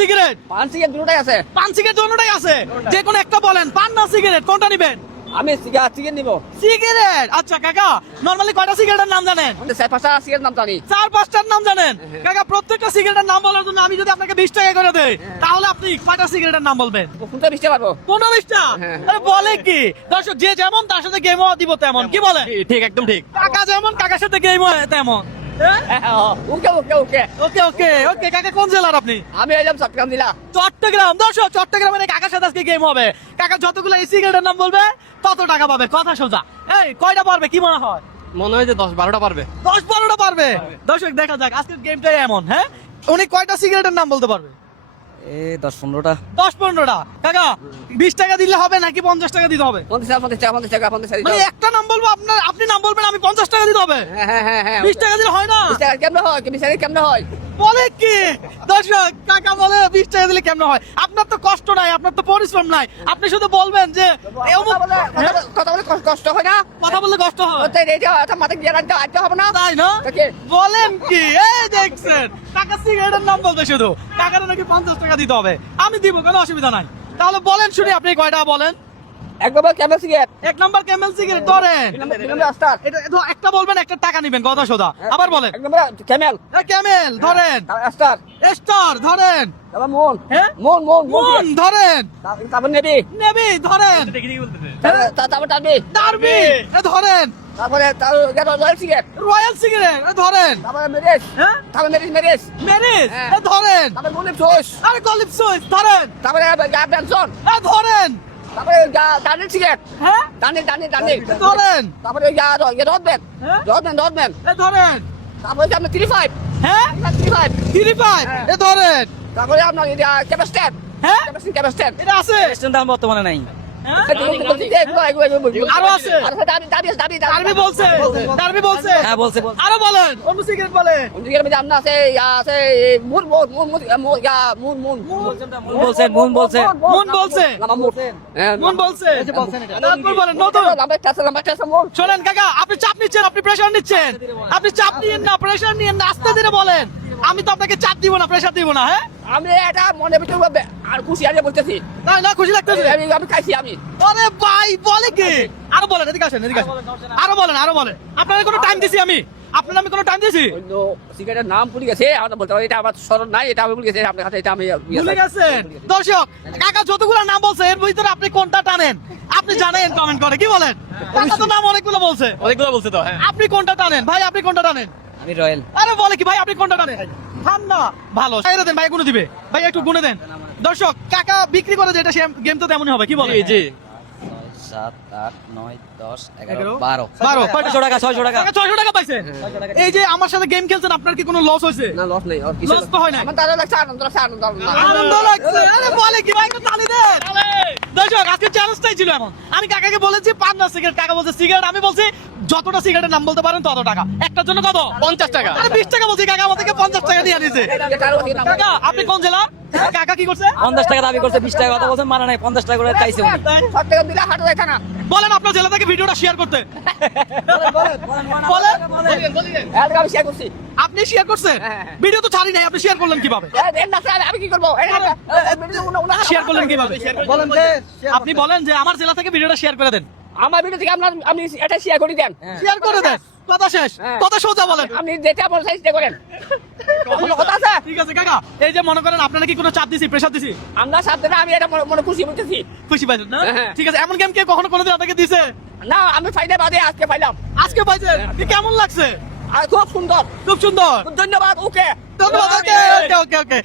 Cigarette? পান cigarette দুটোটাই আছে। পান সিগারেট দুটোটাই আছে, যে কোনো একটা বলেন। পান না সিগারেট, কোনটা নিবেন? আমি সিগারেট নিব। সিগারেট। আচ্ছা কাকা, নরমালি কয়টা সিগারেটের নাম জানেন? আমি 4-5টা সিগারেট নাম জানি। 4-5টার নাম জানেন? কাকা প্রত্যেকটা সিগারেটের নাম বলার জন্য আমি যদি আপনাকে 20 টাকা করে দেই, তাহলে আপনি কয়টা সিগারেটের নাম বলবেন? কোনটা বিশটা পারবো? 15-20টা? আরে বলে কি দর্শক, যে যেমন তার সাথে গেমও দিব তেমন, কি বলে? ঠিক, একদম ঠিক। কাকা যেমন কাকার সাথে গেমও তেমন। ওকে ওকে ওকে ওকে ওকে ওকে। কাকা কোন জেলার আপনি? আমি এলাম চট্টগ্রাম জেলা। চট্টগ্রাম। দর্শক চট্টগ্রামের কাকার সাথে আজকে গেম হবে। কাকা যতগুলো এই সিগারেটের নাম বলবে তত টাকা পাবে, কথা সোজা। এই কয়টা পারবে কি মনে হয়? মনে হয় যে 10-12টা পারবে। 10-12টা পারবে। দর্শক দেখা যাক আজকের গেমটাই এমন। হ্যাঁ, উনি কয়টা সিগারেটের নাম বলতে পারবে? 10-15টা। 10-15টা। কাকা 20 টাকা দিলে হবে নাকি 50 টাকা দিতে হবে? 50 টাকা। মানে একটা নাম বলবো, আপনি নাম বলবেন, আমি 50 টাকা দিতে হবে? হ্যাঁ 20 টাকা দিলে হয় না? 20 টাকা কেমনে হয়? কেমনে হয়? বলে কি দর্শক, কাকা বলে 20 টাকা দিলে কেমন হয়? আপনার তো কষ্ট নাই, আপনার তো পরিশ্রম নাই, আপনি শুধু বলবেন যে কথা বলে কষ্ট হয় না? কথা বললে কষ্ট হয়, মাথা গিয়ে আনতে হবে না? তাই না? ওকে। বলেন কি? এই দেখছেন, কাকা সিগারেটের নাম বলবে শুধু, কাকার নাকি 50 টাকা দিতে হবে। আমি দিব, কোনো অসুবিধা নাই। তাহলে বলেন শুনি, আপনি কয়টা বলেন? এক নম্বর Camel cigarette. 1 number Camel cigarette ধরেন। দুই নম্বর স্টার। এটা একটা বলবেন, একটা টাকা নিবেন, কথা সোজা। আবার বলেন। এক নম্বর ক্যামেল। ক্যামেল ধরেন। স্টার। স্টার ধরেন। তারপর মুন। হ্যাঁ? মুন মুন ধরেন। তারপর নেবি। নেবি ধরেন। তারপর টার্বি। ডারবি ধরেন। তারপরে রয়্যাল সিগারেট। রয়্যাল সিগারেট ধরেন। তারপরে মেরিস। হ্যাঁ, তারপরে মেরিস। মেরিস হ্যাঁ। ধরেন। তারপরে মুলিপ চয়েস। আরে কলিপসোস ধরেন। তারপরে ব্যানসন। ধরেন। তারপরে ডানিল সিগারেট। হ্যাঁ, ডানিল। ধরেন। তারপরে রডম্যান। হ্যাঁ? রডম্যান। ধরেন। তারপরে আপনার 35। হ্যাঁ, 35। 35 হ্যাঁ। ধরেন। তারপরে আপনার ক্যাপাস্টেন। হ্যাঁ, ক্যাপাস্টেন। এটা আছে। দাম বর্তমানে নাই। হ্যাঁ? আরো আছে। ডারবি বলছে। ডারবি বলছে। হ্যাঁ বলছে। আরো বলেন, অন্য সিগারেট বলেন। আপনার আছে মুন বলছেন, মুন বলছে। মুন বলছে। মুন বলছে। তারপর বলেন নতুন। শোনেন কাকা, আপনি চাপ নিচ্ছেন, আপনি প্রেসার নিচ্ছেন। আপনি চাপ নিয়েন না, প্রেসার নিয়েন না, আস্তে ধীরে বলেন। আমি তো আপনাকে চাপ দিব না, প্রেসার দিব না। হ্যাঁ, আমি এটা মনে ভিতরে আর খুশি আগে বলতেছি। তাই না? খুশি লাগতেছে? আমি খাইছি আমি। আরে ভাই বলে কি? আরো বলেন, এদিকে আসেন, এদিকে আসেন। আরো বলেন। আপনার কোনো টাইম দিছি আমি? আপনার আমি কোনো টাইম দিছি? অন্য সিগারেটের নাম ভুলে গেছে, আমার বলতে হবে এটা আমার স্মরণ নাই, এটা আমি ভুলে গেছি আপনার কাছে, এটা আমি ভুলে গেছেন? দর্শক কাকা যতগুলো নাম বলছে এর ভিতরে আপনি কোনটা টানেন? আপনি জানেন কমেন্ট করে, কি বলেন? কাকা তো নাম অনেকগুলো বলছে, অনেকগুলো বলছে তো। হ্যাঁ, আপনি কোনটা টানেন ভাই? আপনি কোনটা টানেন? আমি রয়্যাল। আরে বলে কি ভাই, আপনি কোনটা টানেন? ঠান্ডা ভালো। এরা দেন ভাই, গুনে দিবে ভাই, একটু গুনে দেন। দর্শক কাকা বিক্রি করে যে এটা গেম তো তেমনই হবে, কি বলে? জি। 7, 8, 9, 10, 11, 11, 12 600 টাকা। 600 টাকা। 600 টাকা পাইছেন। এই যে আমার সাথে গেম খেলছেন, আপনার কি কোনো লস হয়েছে? না লস নেই, আর লস তো হয় না। আমার দাদা লাগছে আনন্দ আনন্দ লাগছে। আরে বলে কি ভাই, একটু তালি দেন। দর্শক আজকে চ্যালেঞ্জটাই ছিল এমন। আমি কাকাকে বলেছি পান না সিগারেট, কাকা বলছে সিগারেট। আমি বলছি যতটা সিগারেটের নাম বলতে পারেন তত টাকা। একটার জন্য কত? 50 টাকা। আরে 20 টাকা বলছি, কাকা আমার থেকে 50 টাকা দিয়ে নিছে। কাকা আপনি কোন জেলা? কাকা কি করছে? 50 টাকা দাবি করছে, 20 টাকা কথা বলছেন, মানে নাই। 50 টাকা করে চাইছে উনি। 60 টাকা দিলে হাটে দেখা না। বলেন আপনার জেলা থেকে ভিডিওটা শেয়ার করতে। বলেন। আমি শেয়ার করছি। আপনি শেয়ার করছেন? ভিডিও তো ছাড়ি নাই, আপনি শেয়ার করলেন কিভাবে? আমি কি করবো? শেয়ার করলেন কিভাবে? বলেন যে আপনি বলেন যে আমার জেলা থেকে ভিডিওটা শেয়ার করে দেন। আমার ভিডিও থেকে আপনি এটা শেয়ার করে দেন। শেয়ার করে দেন, কথা শেষ। কথা সোজা বলেন। আপনি যেটা আপনার সাইজ করেন। কোনো কথা আছে? ঠিক আছে কাকা, এই যে মনে করেন আপনারা কি কোনো চাপ দিছি, প্রেসার দিছি? আমরা সাথে না, আমি এটা মনে খুশি বলতেছি। খুশি পাইছেন না? হ্যাঁ। ঠিক আছে, এমন গেম কে কখনো কোনোদিন আপনাকে দিছে? না, আমি ফাইনাল বাদে আজকে পাইলাম। আজকে পাইছেন, কি কেমন লাগছে? আর খুব সুন্দর। খুব সুন্দর, ধন্যবাদ। ওকে ধন্যবাদ। ওকে ওকে ওকে।